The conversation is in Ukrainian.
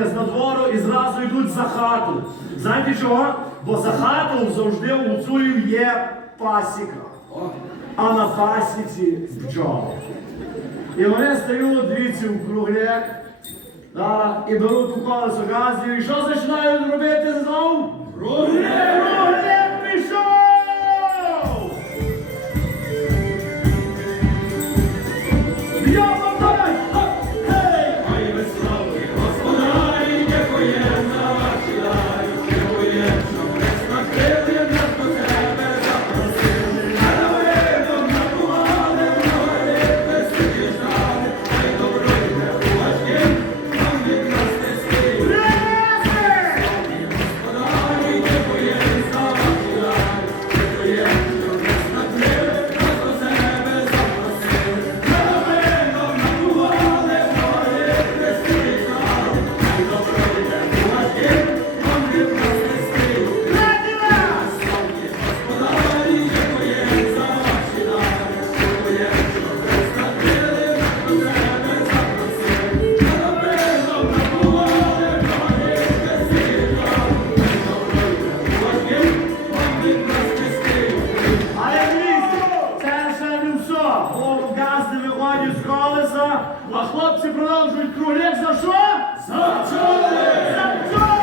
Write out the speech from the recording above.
з надвору і зразу йдуть за хату. Знаєте чого? Бо за хату завжди у цую є пасіка. А на пасіці бджоли. І вони стають, двічі в кругляк, да, і беруть у колесо газів. І що починають робити знову? Кругляк! за, а хлопці продовжують кругляк за що? За чоловік!